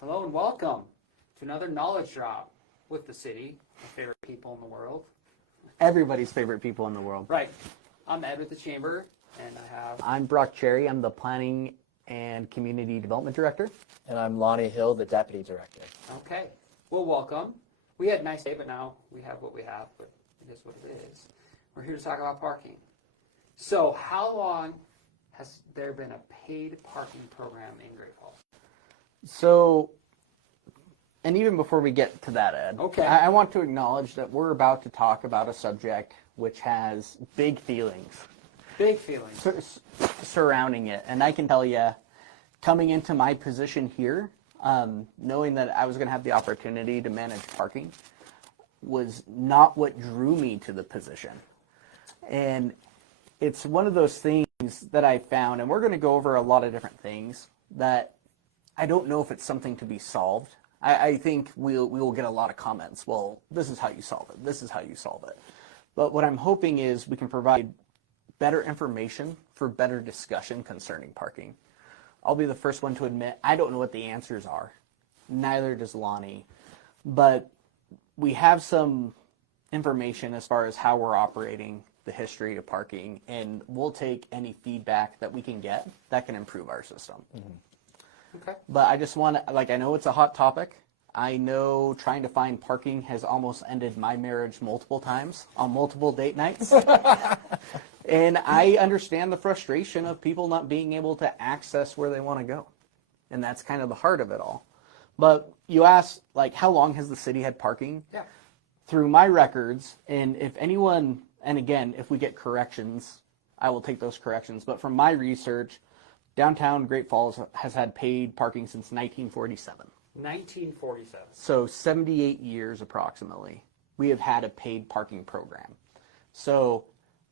Hello and welcome to another Knowledge Drop with the city, my favorite people in the world. Everybody's favorite people in the world. Right. I'm Ed with the Chamber, and I have... I'm Brock Cherry. I'm the Planning and Community Development Director. And I'm Lonnie Hill, the Deputy Director. Okay. Well, welcome. We had a nice day, but now we have what we have, but it is what it is. We're here to talk about parking. So how long has there been a paid parking program in Great Falls? So, and even before we get to that, Ed, Okay. I want to acknowledge that we're about to talk about a subject which has big feelings. Big feelings. Surrounding it. And I can tell you, coming into my position here, knowing that I was going to have the opportunity to manage parking was not what drew me to the position. And it's one of those things that I found, and we're going to go over a lot of different things, that I don't know if it's something to be solved. I think we will get a lot of comments. Well, this is how you solve it. This is how you solve it. But what I'm hoping is we can provide better information for better discussion concerning parking. I'll be the first one to admit I don't know what the answers are. Neither does Lonnie. But we have some information as far as how we're operating, the history of parking, and we'll take any feedback that we can get that can improve our system. Mm-hmm. Okay. But I just want to, I know it's a hot topic. I know trying to find parking has almost ended my marriage multiple times on multiple date nights. And I understand the frustration of people not being able to access where they want to go. And that's kind of the heart of it all. But you asked, how long has the city had parking? Yeah. Through my records, and if anyone, and again, if we get corrections, I will take those corrections. But from my research, downtown Great Falls has had paid parking since 1947. 1947. So 78 years approximately, we have had a paid parking program. So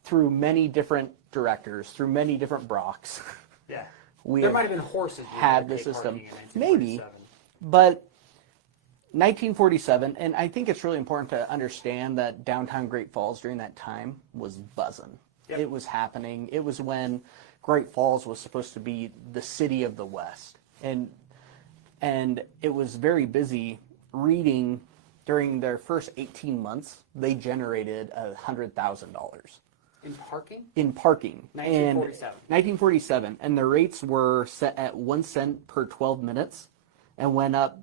through many different directors, through many different Brocks, Yeah. we There have might have been horses had doing the paid system. parking in Maybe, 1947. but 1947, and I think it's really important to understand that downtown Great Falls during that time was buzzing. Yep. It was happening. It was when Great Falls was supposed to be the city of the West. And it was very busy. Reading during their first 18 months, they generated $100,000 In parking? in parking. 1947. 1947. And the rates were set at 1 cent per 12 minutes and went up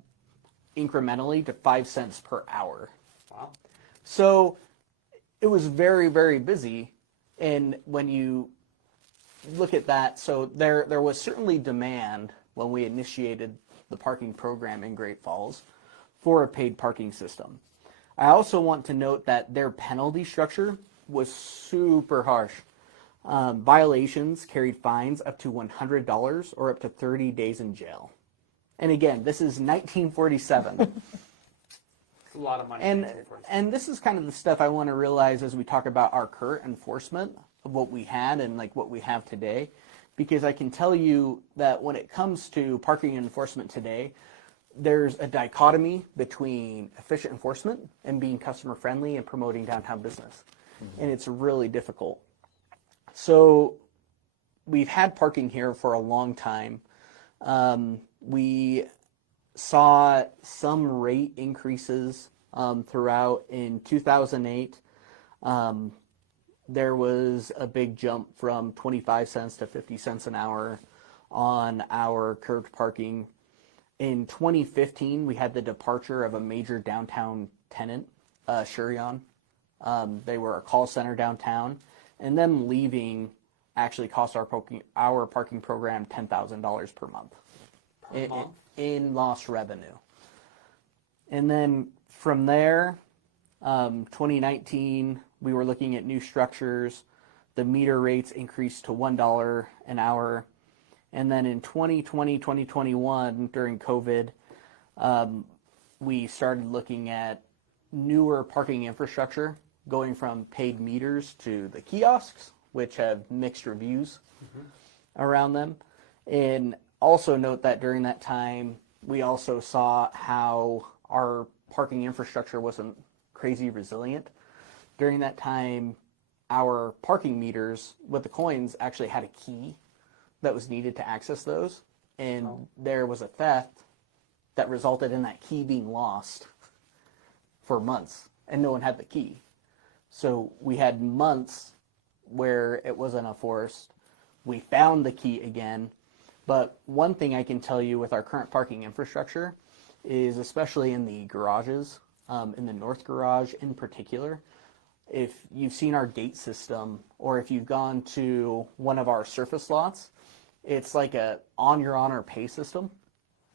incrementally to 5 cents per hour. Wow. So it was very, very busy. And when you look at that, so there was certainly demand when we initiated the parking program in Great Falls for a paid parking system. I also want to note that their penalty structure was super harsh. Violations carried fines up to $100 or up to 30 days in jail. And again, this is 1947. It's a lot of money. in And 1947. this is kind of the stuff I want to realize as we talk about our current enforcement of what we had and what we have today, because I can tell you that when it comes to parking enforcement today, there's a dichotomy between efficient enforcement and being customer friendly and promoting downtown business. Mm-hmm. And it's really difficult. So we've had parking here for a long time. We saw some rate increases throughout. In 2008, there was a big jump from 25 cents to 50 cents an hour on our curbed parking. In 2015, we had the departure of a major downtown tenant, Shurion. They were a call center downtown, and them leaving actually cost our parking program $10,000 per month. Per month? In lost revenue. And then from there, 2019, we were looking at new structures. The meter rates increased to $1 an hour. And then in 2020, 2021, during COVID, we started looking at newer parking infrastructure, going from paid meters to the kiosks, which have mixed reviews around them. And also note that during that time, we also saw how our parking infrastructure wasn't crazy resilient. During that time, our parking meters with the coins actually had a key that was needed to access those. And there was a theft that resulted in that key being lost for months, and no one had the key. So we had months where it wasn't enforced. We found the key again. But one thing I can tell you with our current parking infrastructure is, especially in the garages, in the north garage in particular, if you've seen our gate system, or if you've gone to one of our surface lots, it's like a on your honor pay system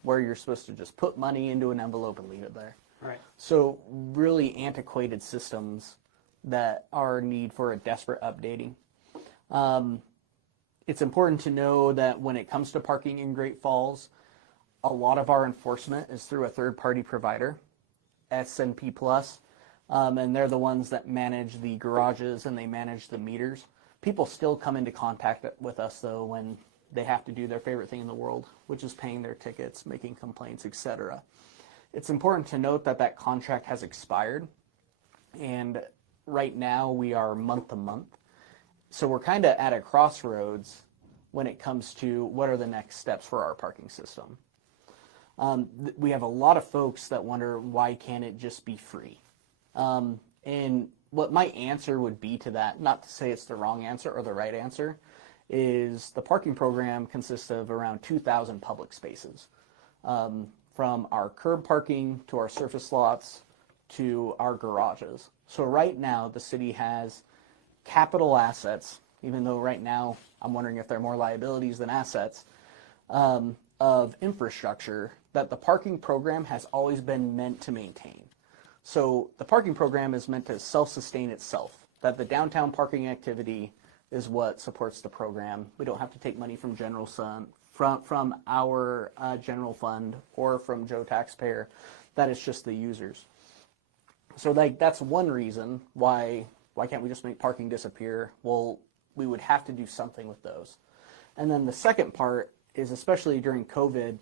where you're supposed to just put money into an envelope and leave it there. Right. So really antiquated systems that are in need for a desperate updating. It's important to know that when it comes to parking in Great Falls, a lot of our enforcement is through a third-party provider, S&P Plus, and they're the ones that manage the garages and they manage the meters. People still come into contact with us, though, when they have to do their favorite thing in the world, which is paying their tickets, making complaints, etc. It's important to note that that contract has expired, and right now we are month to month. So we're kind of at a crossroads when it comes to what are the next steps for our parking system. We have a lot of folks that wonder, why can't it just be free? And what my answer would be to that, not to say it's the wrong answer or the right answer, is the parking program consists of around 2,000 public spaces. From our curb parking to our surface lots to our garages. So right now the city has capital assets, even though right now I'm wondering if they're more liabilities than assets, of infrastructure that the parking program has always been meant to maintain. So the parking program is meant to self-sustain itself, that the downtown parking activity is what supports the program. We don't have to take money from from our general fund or from Joe taxpayer. That is just the users. So that's one reason why can't we just make parking disappear? Well, we would have to do something with those. And then the second part is, especially during COVID,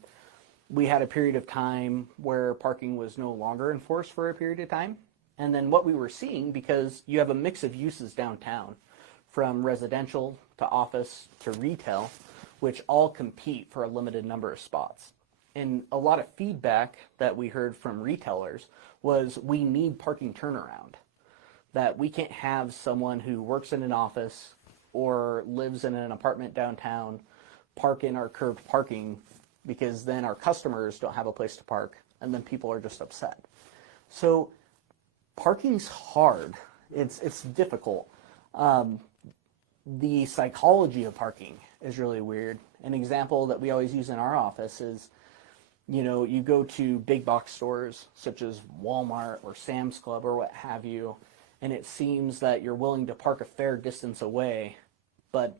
we had a period of time where parking was no longer enforced for a period of time. And then what we were seeing, because you have a mix of uses downtown, from residential to office to retail, which all compete for a limited number of spots. And a lot of feedback that we heard from retailers was, we need parking turnaround. That we can't have someone who works in an office or lives in an apartment downtown park in our curved parking, because then our customers don't have a place to park and then people are just upset. So parking's hard. It's difficult. The psychology of parking is really weird. An example that we always use in our office is, you go to big box stores such as Walmart or Sam's Club or what have you, and it seems that you're willing to park a fair distance away, but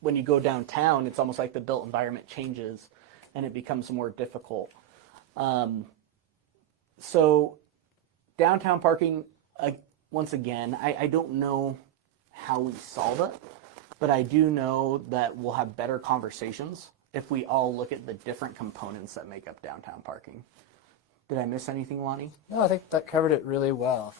when you go downtown, it's almost like the built environment changes and it becomes more difficult. So downtown parking, once again, I don't know how we solve it, but I do know that we'll have better conversations if we all look at the different components that make up downtown parking. Did I miss anything, Lonnie? No, I think that covered it really well.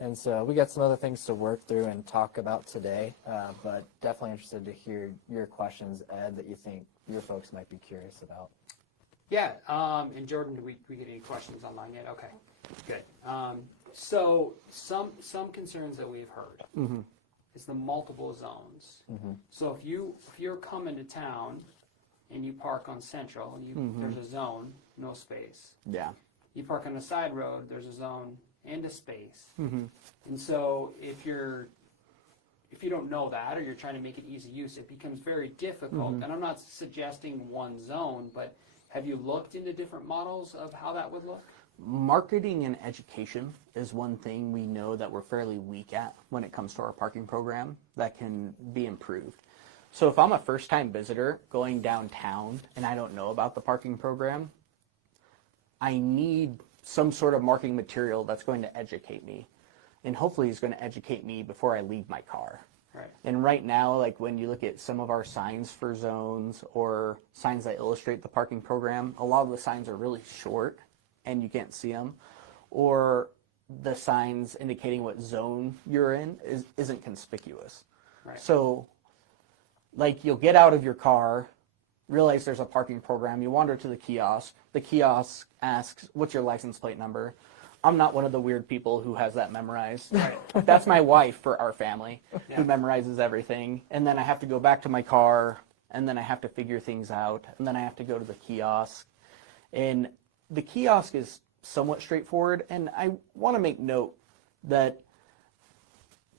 And so we got some other things to work through and talk about today, but definitely interested to hear your questions, Ed, that you think your folks might be curious about. Yeah, and Jordan, did we get any questions online yet? Okay, good. So some concerns that we've heard is the multiple zones. So if you're coming to town and you park on Central, there's a zone, no space. Yeah. You park on the side road, there's a zone and a space. And so if you don't know that, or you're trying to make it easy use, it becomes very difficult. And I'm not suggesting one zone, but have you looked into different models of how that would look? Marketing and education is one thing we know that we're fairly weak at when it comes to our parking program that can be improved. So if I'm a first-time visitor going downtown and I don't know about the parking program, I need some sort of marketing material that's going to educate me. And hopefully it's going to educate me before I leave my car. Right. And right now, like when you look at some of our signs for zones or signs that illustrate the parking program, a lot of the signs are really short and you can't see them. Or the signs indicating what zone you're in isn't conspicuous. Right. So like you'll get out of your car realize there's a parking program. You wander to the kiosk. The kiosk asks, "What's your license plate number?" I'm not one of the weird people who has that memorized. Right. That's my wife for our family, Yeah. who memorizes everything. And then I have to go back to my car, and then I have to figure things out, and then I have to go to the kiosk. And the kiosk is somewhat straightforward, and I want to make note that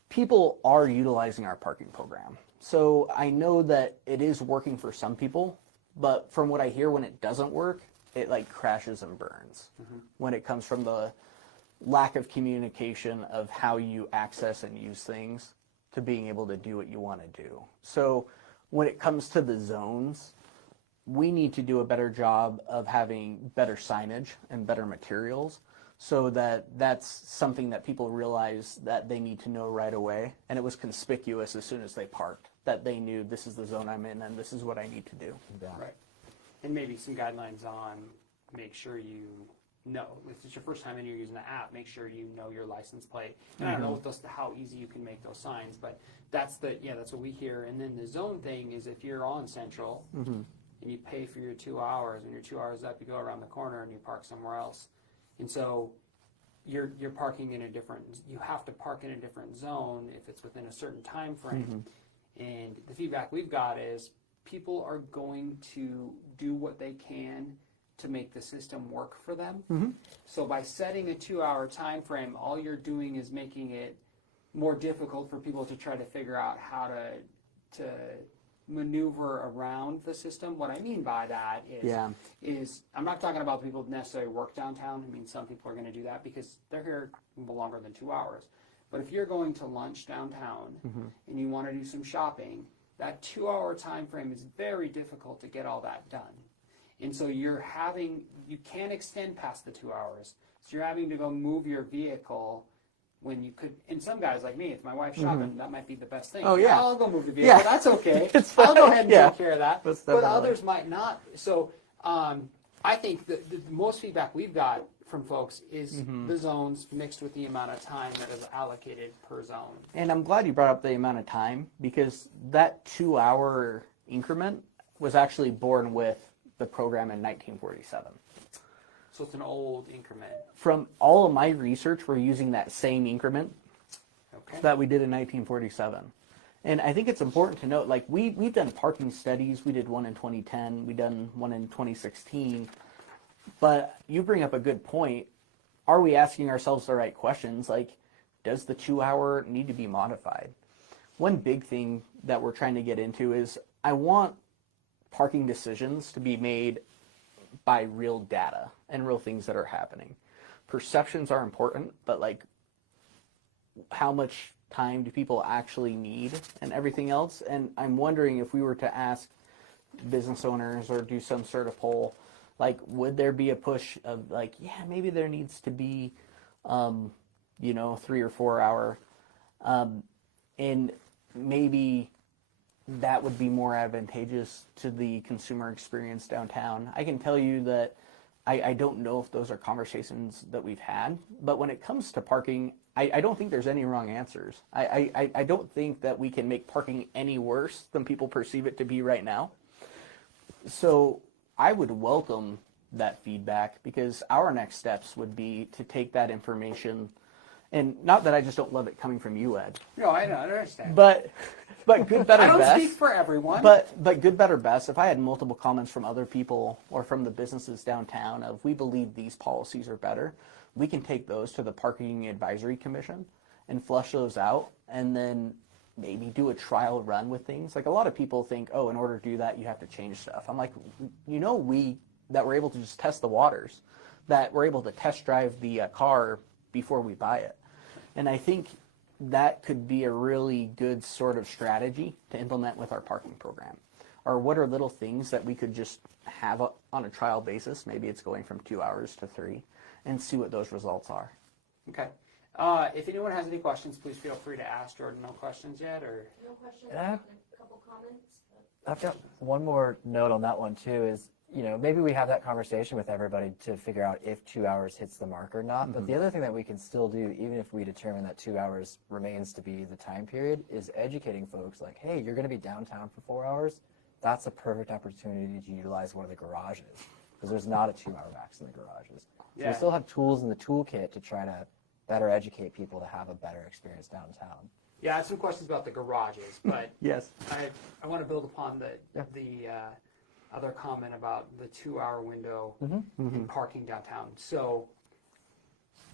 people are utilizing our parking program. So I know that it is working for some people, but from what I hear, when it doesn't work, it like crashes and burns. When it comes from the lack of communication of how you access and use things to being able to do what you want to do. So when it comes to the zones, we need to do a better job of having better signage and better materials so that that's something that people realize that they need to know right away. And it was conspicuous as soon as they parked, that they knew this is the zone I'm in and this is what I need to do. Yeah. Right. And maybe some guidelines on make sure you know. If it's your first time and you're using the app, make sure you know your license plate. And I don't know what those, how easy you can make those signs, but that's what we hear. And then the zone thing is if you're on Central and you pay for your 2 hours, when your 2 hours up, you go around the corner and you park somewhere else. And so you're parking in a different, you have to park in a different zone if it's within a certain time frame. And the feedback we've got is people are going to do what they can to make the system work for them. So by setting a 2 hour time frame, all you're doing is making it more difficult for people to try to figure out how to maneuver around the system. What I mean by that is I'm not talking about the people who necessarily work downtown. I mean, some people are going to do that because they're here longer than 2 hours. But if you're going to lunch downtown and you want to do some shopping, that 2 hour time frame is very difficult to get all that done. And so you can't extend past the 2 hours. So you're having to go move your vehicle when you could. And some guys like me, if my wife's shopping, that might be the best thing. Oh, yeah. I'll go move the vehicle. Yeah. That's okay. It's I'll go fine. ahead and Yeah. take care of that. That's But definitely- others might not. So I think the most feedback we've got from folks is the zones mixed with the amount of time that is allocated per zone. And I'm glad you brought up the amount of time because that 2 hour increment was actually born with the program in 1947. So it's an old increment. From all of my research, we're using that same increment Okay. that we did in 1947. And I think it's important to note, like we've done parking studies. We did one in 2010. We done one in 2016. But you bring up a good point. Are we asking ourselves the right questions? Like, does the 2 hour need to be modified? One big thing that we're trying to get into is I want parking decisions to be made by real data and real things that are happening. Perceptions are important, but like how much time do people actually need and everything else? And I'm wondering if we were to ask business owners or do some sort of poll, like would there be a push of like, yeah, maybe there needs to be 3 or 4 hour and maybe that would be more advantageous to the consumer experience downtown. I can tell you that I don't know if those are conversations that we've had, but when it comes to parking, I don't think there's any wrong answers. I don't think that we can make parking any worse than people perceive it to be right now. So I would welcome that feedback because our next steps would be to take that information, and not that I just don't love it coming from you, Ed, No, I know. I understand. but good, better, I don't best. speak for everyone. But good, better, best. If I had multiple comments from other people or from the businesses downtown of we believe these policies are better, we can take those to the Parking Advisory Commission and flush those out, and then maybe do a trial run with things. Like a lot of people think, oh, in order to do that, you have to change stuff. I'm like, that we're able to just test the waters, that we're able to test drive the car before we buy it, and I think that could be a really good sort of strategy to implement with our parking program. Or what are little things that we could just have on a trial basis? Maybe it's going from 2 hours to 3 and see what those results are. Okay. If anyone has any questions, please feel free to ask. Jordan, no questions yet? Or No questions, Yeah. a couple comments. I've got one more note on that one too is, maybe we have that conversation with everybody to figure out if 2 hours hits the mark or not. But the other thing that we can still do, even if we determine that 2 hours remains to be the time period, is educating folks like, hey, you're going to be downtown for 4 hours. that's a perfect opportunity to utilize one of the garages because there's not a 2-hour max in the garages. So Yeah. we still have tools in the toolkit to try to better educate people to have a better experience downtown. Yeah, I had some questions about the garages, but Yes. I want to build upon the other comment about the 2-hour window in parking downtown. So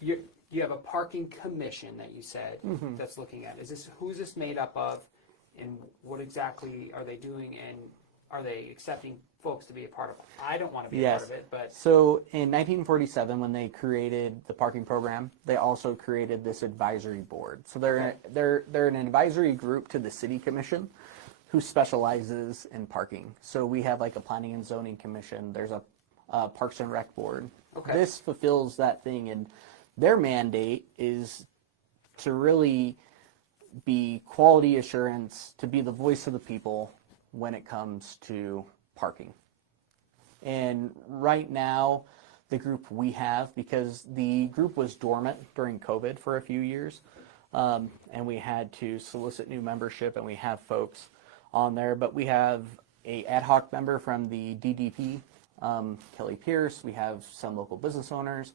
you have a parking commission that you said that's looking at. Who's this made up of, and what exactly are they doing, and are they accepting folks to be a part of it? I don't want to be a part of it, but So in 1947, when they created the parking program, they also created this advisory board. So they're an advisory group to the city commission who specializes in parking. So we have like a planning and zoning commission. There's a Parks and Rec board. Okay. This fulfills that thing, and their mandate is to really be quality assurance, to be the voice of the people when it comes to parking. And right now, the group we have, because the group was dormant during COVID for a few years, and we had to solicit new membership, and we have folks on there, but we have a ad hoc member from the DDP, Kelly Pierce. We have some local business owners.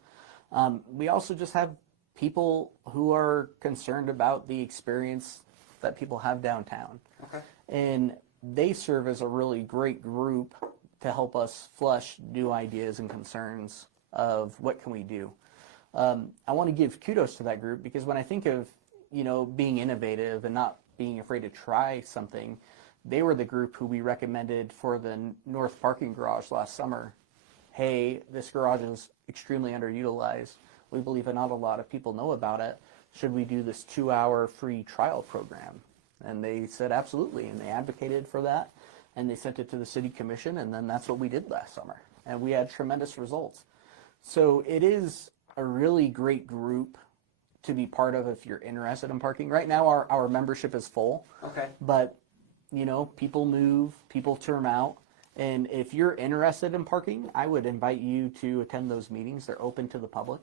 We also just have people who are concerned about the experience that people have downtown. okay. And they serve as a really great group to help us flush new ideas and concerns of what can we do. I want to give kudos to that group because when I think of, being innovative and not being afraid to try something, they were the group who we recommended for the North Parking Garage last summer. Hey, this garage is extremely underutilized. We believe not a lot of people know about it. Should we do this 2-hour free trial program? And they said absolutely, and they advocated for that, and they sent it to the city commission, and then that's what we did last summer. And we had tremendous results. So it is a really great group to be part of if you're interested in parking. Right now our membership is full, Okay. but people move, people term out. And if you're interested in parking, I would invite you to attend those meetings. They're open to the public.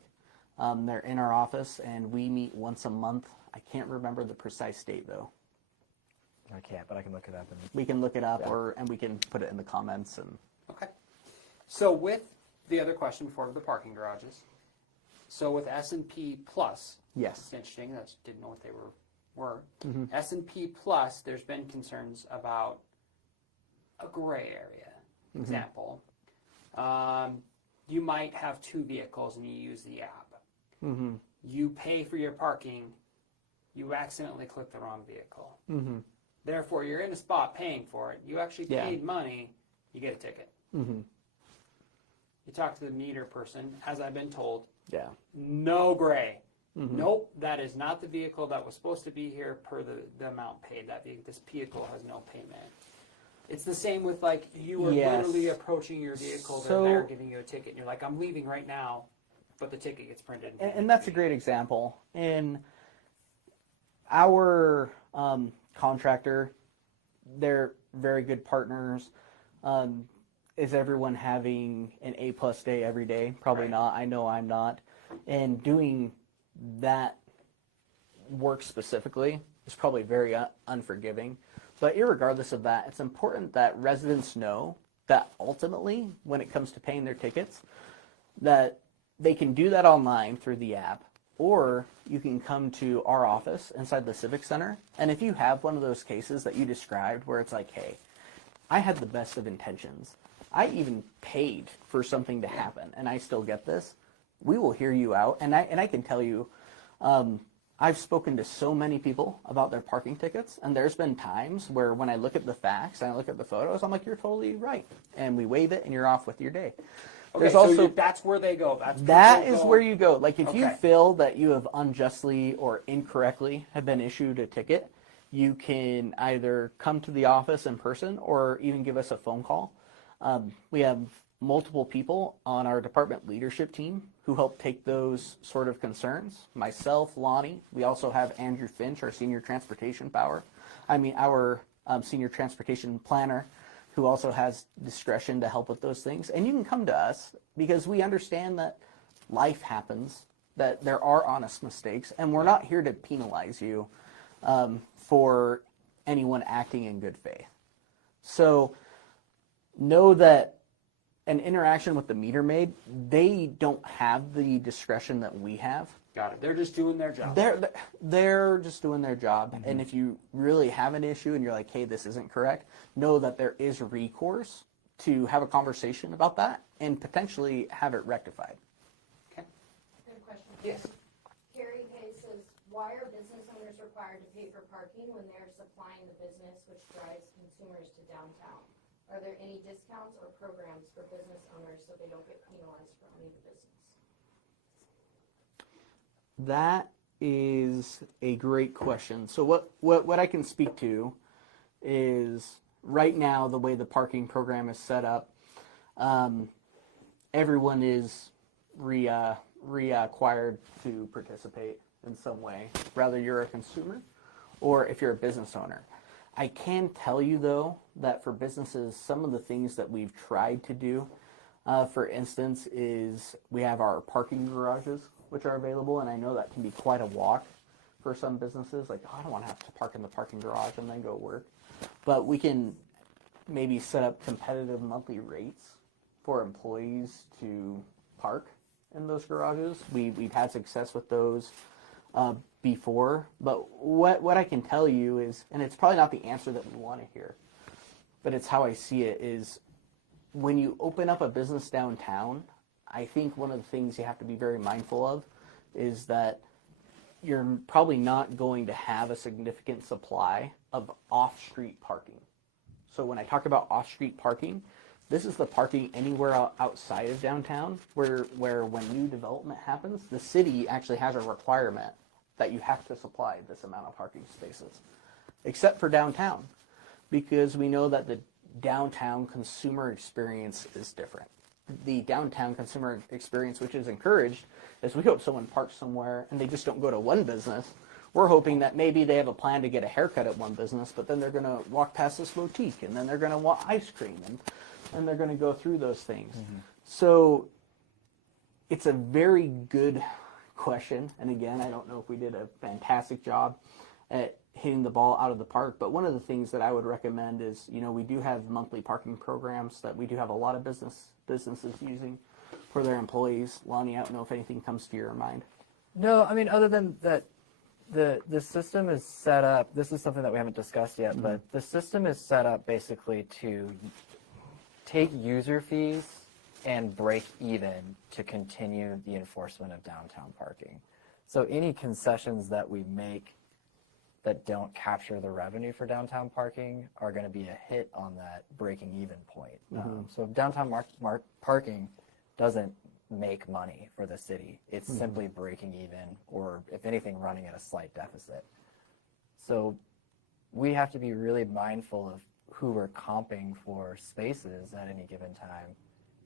They're in our office, and we meet once a month. I can't remember the precise date, though. I can't, but I can look it up. We can look it up, Yeah. and we can put it in the comments. And Okay. So with the other question before the parking garages, so with S&P Plus, yes, it's interesting. I just didn't know what they were. Mm-hmm. S&P Plus, there's been concerns about a gray area. Mm-hmm. Example, you might have 2 vehicles and you use the app. mm-hmm. You pay for your parking, you accidentally click the wrong vehicle. Mm-hmm. Therefore, you're in a spot paying for it. You actually Yeah. paid money, you get a ticket. Mm-hmm. You talk to the meter person, as I've been told, Yeah. no gray. Mm-hmm. Nope, that is not the vehicle that was supposed to be here per the amount paid. This vehicle has no payment. It's the same with you were Yes. literally approaching your vehicle, So- they're giving you a ticket, and you're like, I'm leaving right now, but the ticket gets printed. And that's a great example. In our contractor, they're very good partners. Is everyone having an A+ day every day? Probably Right. not. I know I'm not. And doing that work specifically is probably very unforgiving. But irregardless of that, it's important that residents know that ultimately, when it comes to paying their tickets, that they can do that online through the app, or you can come to our office inside the Civic Center. And if you have one of those cases that you described where it's like, hey, I had the best of intentions. I even paid for something to happen, and I still get this. We will hear you out, and I can tell you, I've spoken to so many people about their parking tickets, and there's been times where when I look at the facts and I look at the photos, I'm like, you're totally right, and we waive it, and you're off with your day. Okay, There's so also that's where they go. that is where you go. Like if you Okay. feel that you have unjustly or incorrectly have been issued a ticket, you can either come to the office in person or even give us a phone call. We have multiple people on our department leadership team who help take those sort of concerns. Myself, Lonnie. We also have Andrew Finch, our senior transportation our senior transportation planner, who also has discretion to help with those things. And you can come to us because we understand that life happens, that there are honest mistakes, and we're not here to penalize you for anyone acting in good faith. So know that an interaction with the meter maid, they don't have the discretion that we have. Got it. They're just doing their job. They're just doing their job. And if you really have an issue and you're like, hey, this isn't correct, know that there is recourse to have a conversation about that and potentially have it rectified. Okay. Good question. Yes. Carrie Hay says, why are business owners required to pay for parking when they're supplying the business which drives consumers to downtown? Are there any discounts or programs for business owners so they don't get penalized for owning the business? That is a great question. So what I can speak to is right now the way the parking program is set up, everyone is required to participate in some way, whether you're a consumer or if you're a business owner. I can tell you though that for businesses, some of the things that we've tried to do, for instance, is we have our parking garages, which are available, and I know that can be quite a walk for some businesses. Like, oh, I don't want to have to park in the parking garage and then go work. But we can maybe set up competitive monthly rates for employees to park in those garages. We've had success with those before, but what I can tell you is, and it's probably not the answer that we want to hear, but it's how I see it, is when you open up a business downtown, I think one of the things you have to be very mindful of is that you're probably not going to have a significant supply of off-street parking. So when I talk about off-street parking, this is the parking anywhere outside of downtown where when new development happens, the city actually has a requirement that you have to supply this amount of parking spaces, except for downtown, because we know that the downtown consumer experience is different. The downtown consumer experience, which is encouraged, is we hope someone parks somewhere and they just don't go to one business. We're hoping that maybe they have a plan to get a haircut at one business, but then they're going to walk past this boutique, and then they're going to want ice cream, and they're going to go through those things. So it's a very good question. And again, I don't know if we did a fantastic job at hitting the ball out of the park, but one of the things that I would recommend is, we do have monthly parking programs that we do have a lot of businesses using for their employees. Lonnie, I don't know if anything comes to your mind. No, I mean, other than that, the system is set up, this is something that we haven't discussed yet, but the system is set up basically to take user fees and break even to continue the enforcement of downtown parking. So any concessions that we make that don't capture the revenue for downtown parking are going to be a hit on that breaking even point. So if downtown parking doesn't make money for the city, it's simply breaking even, or if anything, running at a slight deficit. So we have to be really mindful of who we're comping for spaces at any given time,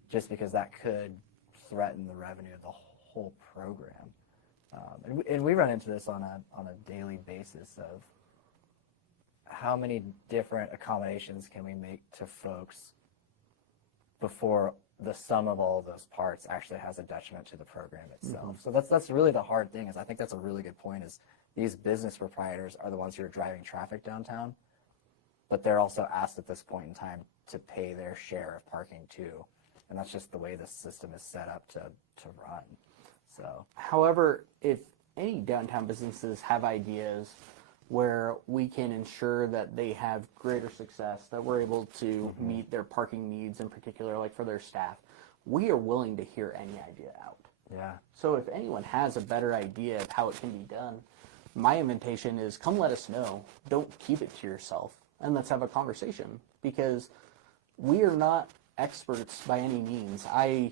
just because that could threaten the revenue of the whole program. And we run into this on a daily basis of how many different accommodations can we make to folks before the sum of all of those parts actually has a detriment to the program itself. So that's really the hard thing, is I think that's a really good point, is these business proprietors are the ones who are driving traffic downtown, but they're also asked at this point in time to pay their share of parking too. And that's just the way the system is set up to run. So, However, if any downtown businesses have ideas where we can ensure that they have greater success, that we're able to meet their parking needs in particular, like for their staff, we are willing to hear any idea out. yeah. So if anyone has a better idea of how it can be done, my invitation is come let us know. Don't keep it to yourself, and let's have a conversation, because we are not experts by any means. I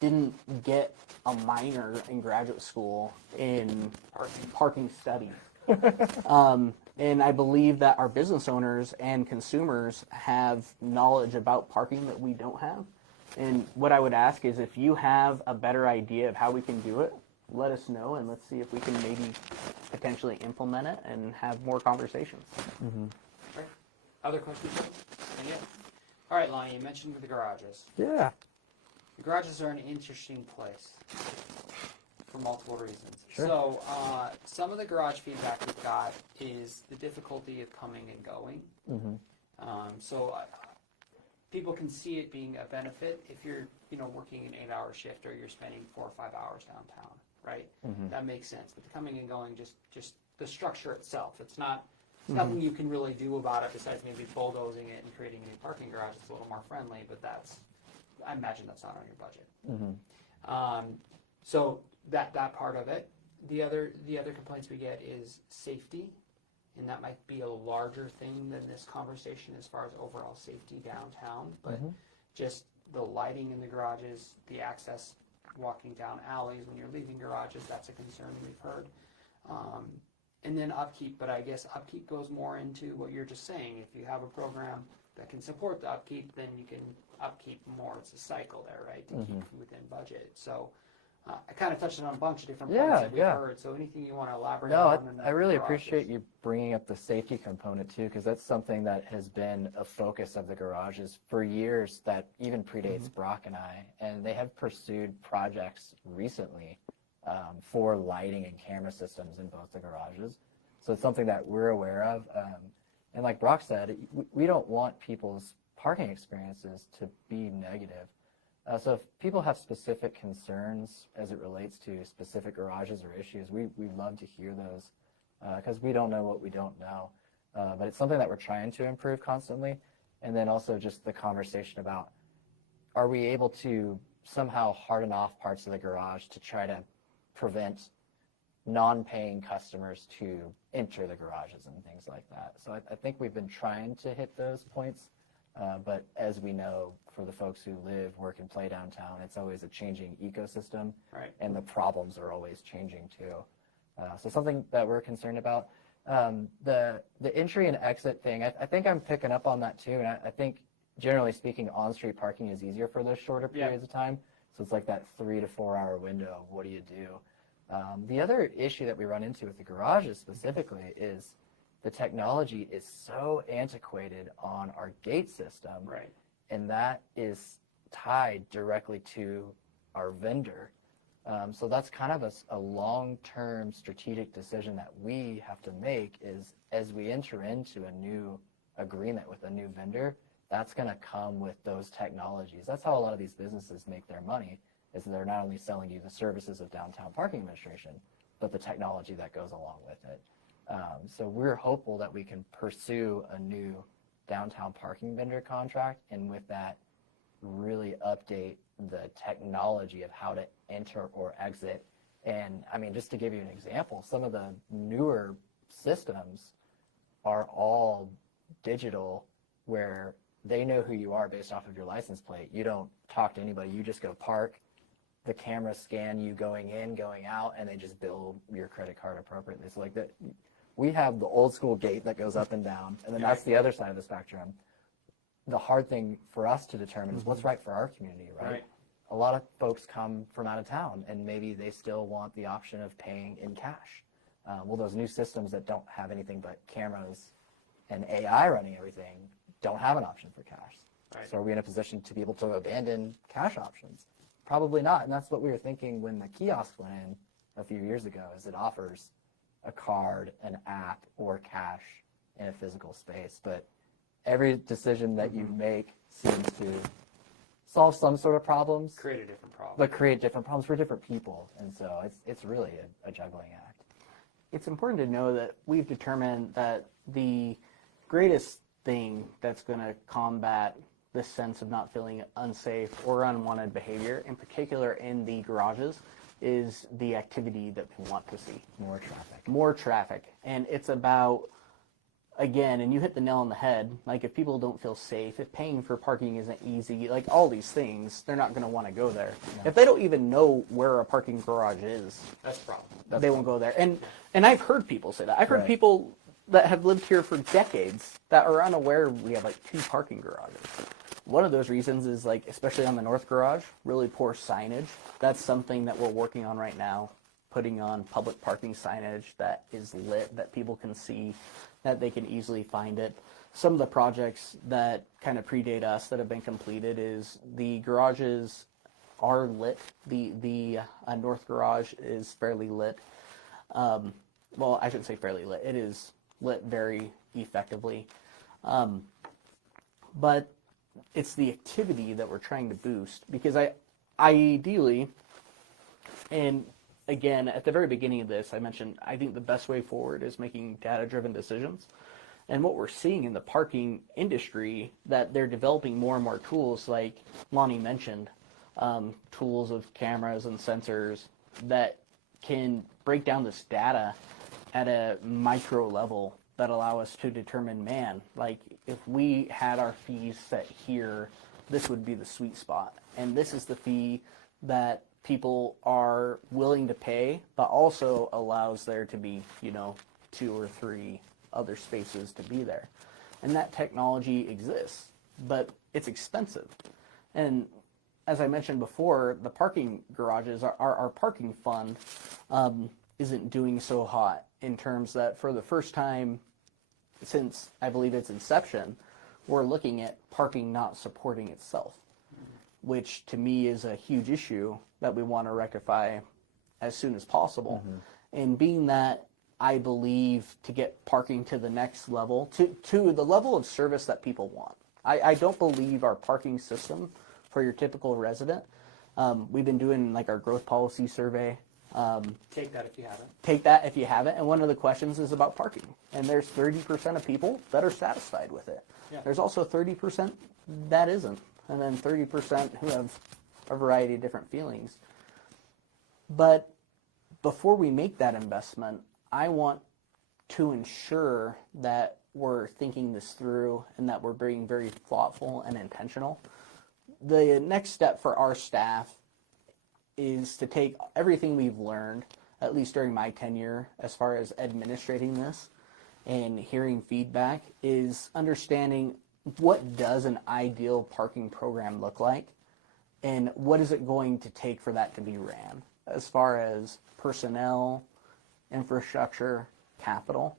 didn't get a minor in graduate school in parking studies. And I believe that our business owners and consumers have knowledge about parking that we don't have. And what I would ask is, if you have a better idea of how we can do it, let us know, and let's see if we can maybe potentially implement it and have more conversations. Right. Other questions? And yeah. All right, Lonnie, you mentioned the garages. Yeah. The garages are an interesting place for multiple reasons. Sure. So some of the garage feedback we've got is the difficulty of coming and going. So people can see it being a benefit if you're, working an 8-hour shift or you're spending 4 or 5 hours downtown, right? That makes sense. But the coming and going, just the structure itself, it's nothing you can really do about it besides maybe bulldozing it and creating a new parking garage that's a little more friendly, but I imagine that's not on your budget. So that part of it. The other complaints we get is safety, and that might be a larger thing than this conversation as far as overall safety downtown, but just the lighting in the garages, the access walking down alleys when you're leaving garages, that's a concern we've heard. And then upkeep, but I guess upkeep goes more into what you're just saying. If you have a program that can support the upkeep, then you can upkeep more. It's a cycle there, right, to keep within budget. So I kind of touched on a bunch of different points that we've heard. So anything you want to elaborate on? No, I really appreciate you bringing up the safety component too, because that's something that has been a focus of the garages for years that even predates Brock and I. And they have pursued projects recently for lighting and camera systems in both the garages. So it's something that we're aware of. And like Brock said, we don't want people's parking experiences to be negative. So if people have specific concerns as it relates to specific garages or issues, we'd love to hear those because we don't know what we don't know. But it's something that we're trying to improve constantly. And then also just the conversation about, are we able to somehow harden off parts of the garage to try to prevent non-paying customers to enter the garages and things like that. So I think we've been trying to hit those points. But as we know, for the folks who live, work, and play downtown, it's always a changing ecosystem, Right. and the problems are always changing too. So something that we're concerned about. The entry and exit thing, I think I'm picking up on that too, and I think generally speaking, on-street parking is easier for those shorter periods of time. So it's like that 3 to 4 hour window. What do you do? The other issue that we run into with the garages specifically is the technology is so antiquated on our gate system, Right. and that is tied directly to our vendor. So that's kind of a long-term strategic decision that we have to make is as we enter into a new agreement with a new vendor, that's going to come with those technologies. That's how a lot of these businesses make their money, is they're not only selling you the services of downtown parking administration, but the technology that goes along with it. So we're hopeful that we can pursue a new downtown parking vendor contract, and with that, really update the technology of how to enter or exit. And I mean, just to give you an example, some of the newer systems are all digital, where they know who you are based off of your license plate. You don't talk to anybody. You just go park. The cameras scan you going in, going out, and they just bill your credit card appropriately. So like that, we have the old school gate that goes up and down, and then that's the other side of the spectrum. The hard thing for us to determine is what's right for our community, right? A lot of folks come from out of town, and maybe they still want the option of paying in cash. Well, those new systems that don't have anything but cameras and AI running everything don't have an option for cash. Right. So are we in a position to be able to abandon cash options? Probably not, and that's what we were thinking when the kiosk went in a few years ago, is it offers a card, an app, or cash in a physical space. But every decision that you make seems to solve some sort of problems, Create a different problem. but create different problems for different people, and so it's really a juggling act. It's important to know that we've determined that the greatest thing that's going to combat this sense of not feeling unsafe or unwanted behavior, in particular in the garages, is the activity that we want to see. More traffic. More traffic. And it's about, again, and you hit the nail on the head, like if people don't feel safe, if paying for parking isn't easy, like all these things, they're not going to want to go there. No. If they don't even know where a parking garage is, That's the problem. they won't go there. And I've heard people say that. I've heard people that have lived here for decades that are unaware we have like 2 parking garages. One of those reasons is, like, especially on the north garage, really poor signage. That's something that we're working on right now, putting on public parking signage that is lit, that people can see, that they can easily find it. Some of the projects that kind of predate us that have been completed is the garages are lit. The north garage is fairly lit. Well, I shouldn't say fairly lit. It is lit very effectively. But it's the activity that we're trying to boost, because ideally, and again, at the very beginning of this, I mentioned I think the best way forward is making data-driven decisions. And what we're seeing in the parking industry, that they're developing more and more tools, like Lonnie mentioned, tools of cameras and sensors that can break down this data at a micro level that allow us to determine, man, like if we had our fees set here, this would be the sweet spot. And this is the fee that people are willing to pay, but also allows there to be, 2 or 3 other spaces to be there. And that technology exists, but it's expensive. And as I mentioned before, the parking garages, our parking fund isn't doing so hot, in terms that for the first time since I believe its inception, we're looking at parking not supporting itself, which to me is a huge issue that we want to rectify as soon as possible. And being that I believe to get parking to the next level, to the level of service that people want. I don't believe our parking system for your typical resident, we've been doing like our growth policy survey. Take that if you haven't. Take that if you haven't. And one of the questions is about parking. And there's 30% of people that are satisfied with it. Yeah. There's also 30% that isn't. And then 30% who have a variety of different feelings. But before we make that investment, I want to ensure that we're thinking this through and that we're being very thoughtful and intentional. The next step for our staff is to take everything we've learned, at least during my tenure, as far as administrating this and hearing feedback, is understanding what does an ideal parking program look like and what is it going to take for that to be ran, as far as personnel, infrastructure, capital.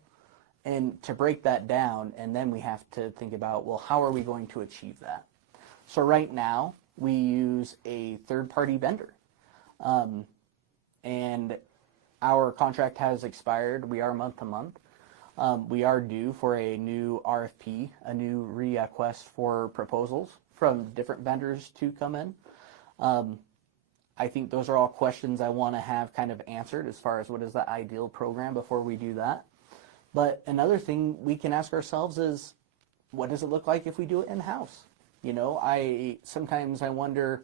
And to break that down, and then we have to think about, well, how are we going to achieve that? So right now, we use a third-party vendor. And our contract has expired. We are month to month. We are due for a new RFP, a new request for proposals from different vendors to come in. I think those are all questions I want to have kind of answered as far as what is the ideal program before we do that. But another thing we can ask ourselves is, what does it look like if we do it in-house? Sometimes I wonder,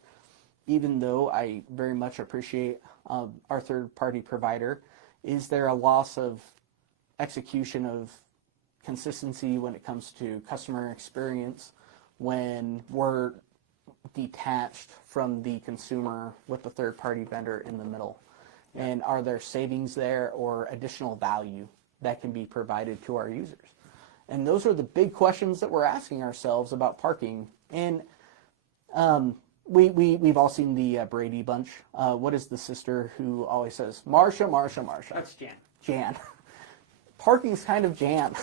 even though I very much appreciate our third-party provider, is there a loss of execution of consistency when it comes to customer experience when we're detached from the consumer with the third-party vendor in the middle? And are there savings there or additional value that can be provided to our users? And those are the big questions that we're asking ourselves about parking. And we've all seen the Brady Bunch. What is the sister who always says, Marsha, Marsha, Marsha? That's Jan. Jan. Parking's kind of Jan.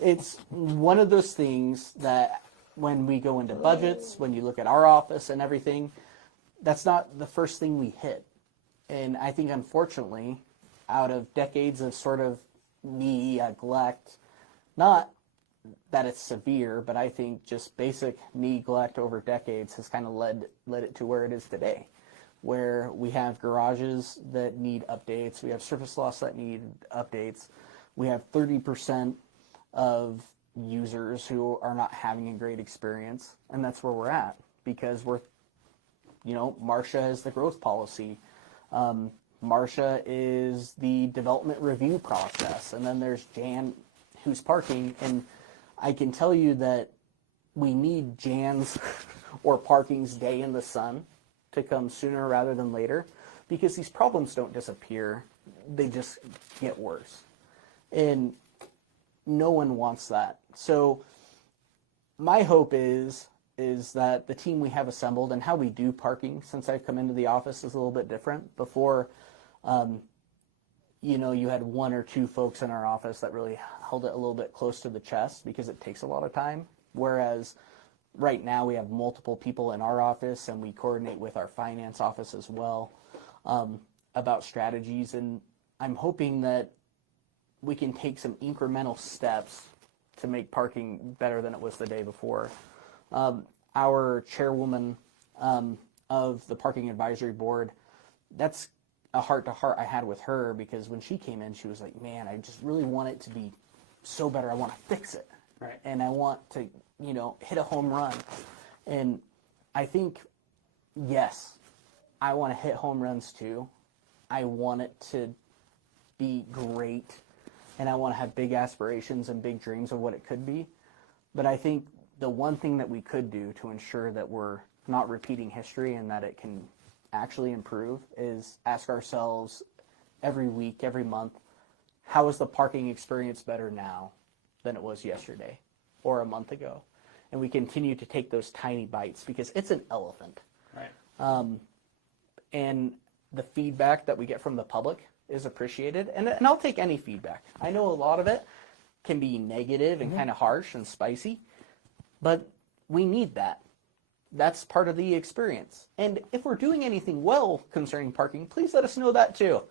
It's one of those things that when we go into budgets, when you look at our office and everything, that's not the first thing we hit. And I think, unfortunately, out of decades of sort of neglect, not that it's severe, but I think just basic neglect over decades has kind of led it to where it is today, where we have garages that need updates, we have surface lots that need updates, we have 30% of users who are not having a great experience, and that's where we're at, because Marsha is the growth policy. Marsha is the development review process, and then there's Jan, who's parking. And I can tell you that we need Jan's or parking's day in the sun to come sooner rather than later, because these problems don't disappear, they just get worse. And no one wants that. So my hope is that the team we have assembled, and how we do parking since I've come into the office, is a little bit different. Before, you had 1 or 2 folks in our office that really held it a little bit close to the chest, because it takes a lot of time. Whereas right now we have multiple people in our office, and we coordinate with our finance office as well about strategies. And I'm hoping that we can take some incremental steps to make parking better than it was the day before. Our chairwoman of the parking advisory board, that's a heart-to-heart I had with her, because when she came in, she was like, man, I just really want it to be so better. I want to fix it. Right. And I want to, hit a home run. And I think, yes, I want to hit home runs too. I want it to be great, and I want to have big aspirations and big dreams of what it could be. But I think the one thing that we could do to ensure that we're not repeating history and that it can actually improve is ask ourselves every week, every month, how is the parking experience better now than it was yesterday or a month ago? And we continue to take those tiny bites, because it's an elephant. Right. And the feedback that we get from the public is appreciated. And I'll take any feedback. I know a lot of it can be negative and kind of harsh and spicy, but we need that. That's part of the experience. And if we're doing anything well concerning parking, please let us know that too,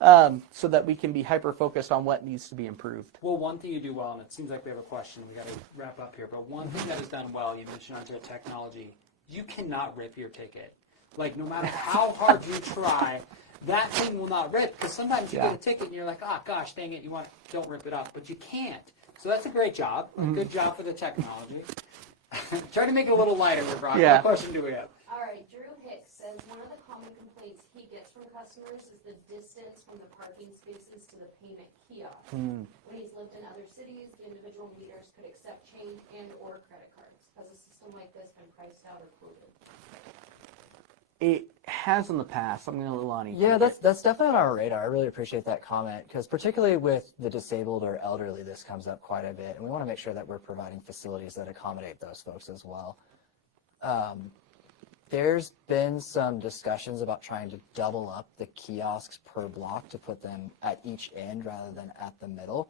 so that we can be hyper-focused on what needs to be improved. Well, one thing you do well, and it seems like we have a question, we got to wrap up here, but one thing that is done well, you mentioned onto technology, you cannot rip your ticket. Like, no matter how hard you try, that thing will not rip, because sometimes you get a ticket and you're like, oh gosh, dang it, don't rip it up, but you can't. So that's a great job. Good job for the technology. Try to make it a little lighter, Brock. Yeah. What question do we have? All right, Drew Hicks says one of the common complaints he gets from customers is the distance from the parking spaces to the payment kiosk. When he's lived in other cities, the individual meters could accept change and or credit cards. Has a system like this been priced out or quoted? It has in the past. I'm going to let Lonnie Yeah, take it. that's definitely on our radar. I really appreciate that comment, because particularly with the disabled or elderly, this comes up quite a bit, and we want to make sure that we're providing facilities that accommodate those folks as well. There's been some discussions about trying to double up the kiosks per block to put them at each end rather than at the middle.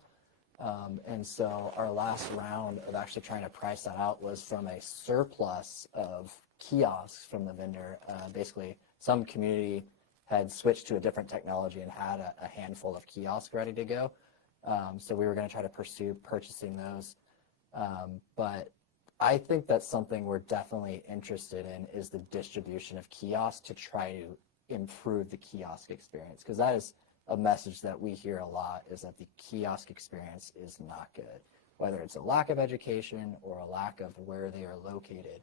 And so our last round of actually trying to price that out was from a surplus of kiosks from the vendor. Basically, some community had switched to a different technology and had a handful of kiosks ready to go. So we were going to try to pursue purchasing those. But I think that's something we're definitely interested in, is the distribution of kiosks to try to improve the kiosk experience, because that is a message that we hear a lot, is that the kiosk experience is not good, whether it's a lack of education or a lack of where they are located.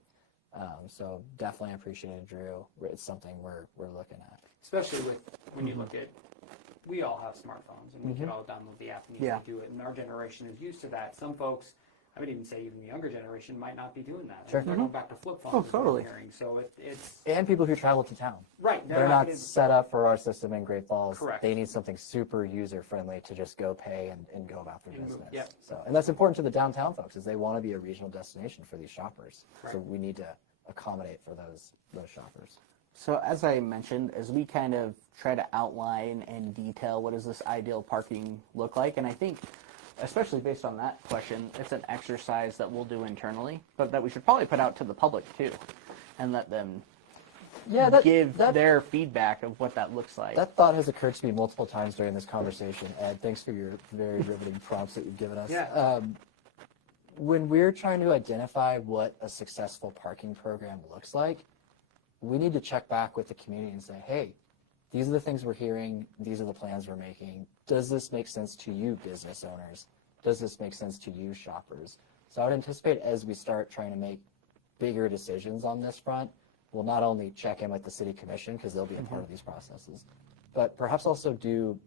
So definitely appreciated, Drew. It's something we're looking at. Especially when you look at, we all have smartphones and we can all download the app and easily do it. And our generation is used to that. Some folks, I would even say even the younger generation, might not be doing that. Sure. They're going back to flip phones. Oh, is what I'm totally. hearing. So it's And people who travel to town. right. They're not gonna- set up for our system in Great Falls. Correct. They need something super user-friendly to just go pay and go about their And move, business. yep. So, and that's important to the downtown folks, is they want to be a regional destination for these shoppers. So Correct. we need to accommodate for those shoppers. So as I mentioned, as we kind of try to outline and detail what does this ideal parking look like, and I think, especially based on that question, it's an exercise that we'll do internally, but that we should probably put out to the public too, and let them give their feedback of what that looks like. That thought has occurred to me multiple times during this conversation, Ed. Thanks for your very riveting prompts that you've given us. Yeah. When we're trying to identify what a successful parking program looks like, we need to check back with the community and say, hey, these are the things we're hearing. These are the plans we're making. Does this make sense to you, business owners? Does this make sense to you, shoppers? So I would anticipate, as we start trying to make bigger decisions on this front, we'll not only check in with the city commission, because they'll be a part of these processes, but perhaps also do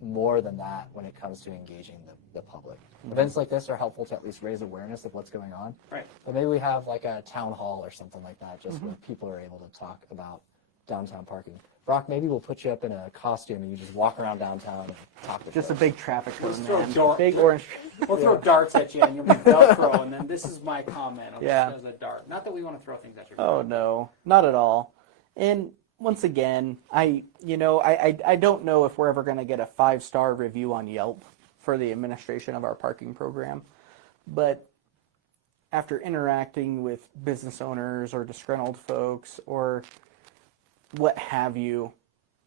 more than that when it comes to engaging the public. Events like this are helpful to at least raise awareness of what's going on. Right. But maybe we have like a town hall or something like that, just where people are able to talk about downtown parking. Brock, maybe we'll put you up in a costume and you just walk around downtown and talk to Just a folks. big traffic Let's cone, throw man. dart- Big orange. We'll throw darts at you and you'll be Velcro, and then this is my comment. Yeah. As a dart. Not that we want to throw things at you. Oh no, not at all. And once again, I don't know if we're ever going to get a 5-star review on Yelp for the administration of our parking program, but after interacting with business owners or disgruntled folks or what have you,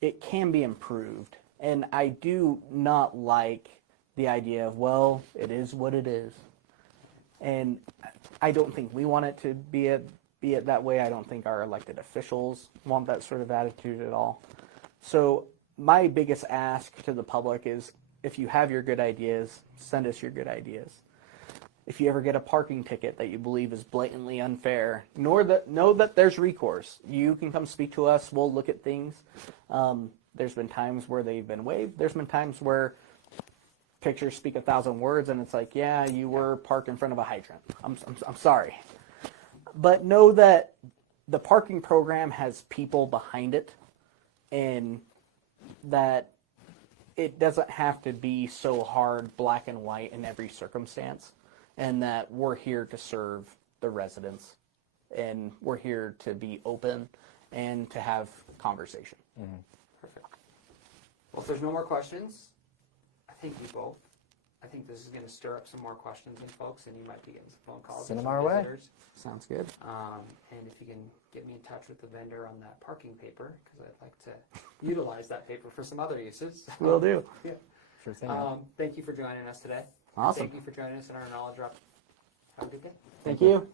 it can be improved. And I do not like the idea of, well, it is what it is. And I don't think we want it to be it that way. I don't think our elected officials want that sort of attitude at all. So my biggest ask to the public is, if you have your good ideas, send us your good ideas. If you ever get a parking ticket that you believe is blatantly unfair, know that there's recourse. You can come speak to us. We'll look at things. There's been times where they've been waived. There's been times where pictures speak 1,000 words, and it's like, yeah, you were parked in front of a hydrant. I'm sorry. But know that the parking program has people behind it, and that it doesn't have to be so hard, black and white in every circumstance, and that we're here to serve the residents, and we're here to be open and to have conversation. Perfect. Well, if there's no more questions, I think this is going to stir up some more questions in folks, and you might be getting some phone calls. Send from them our way. visitors. Sounds good. And if you can get me in touch with the vendor on that parking paper, because I'd like to utilize that paper for some other uses. Will do. Yeah. Sure thing. Thank you for joining us today. Awesome. Thank you for joining us in our Knowledge Drop. Have a good day. Thank you.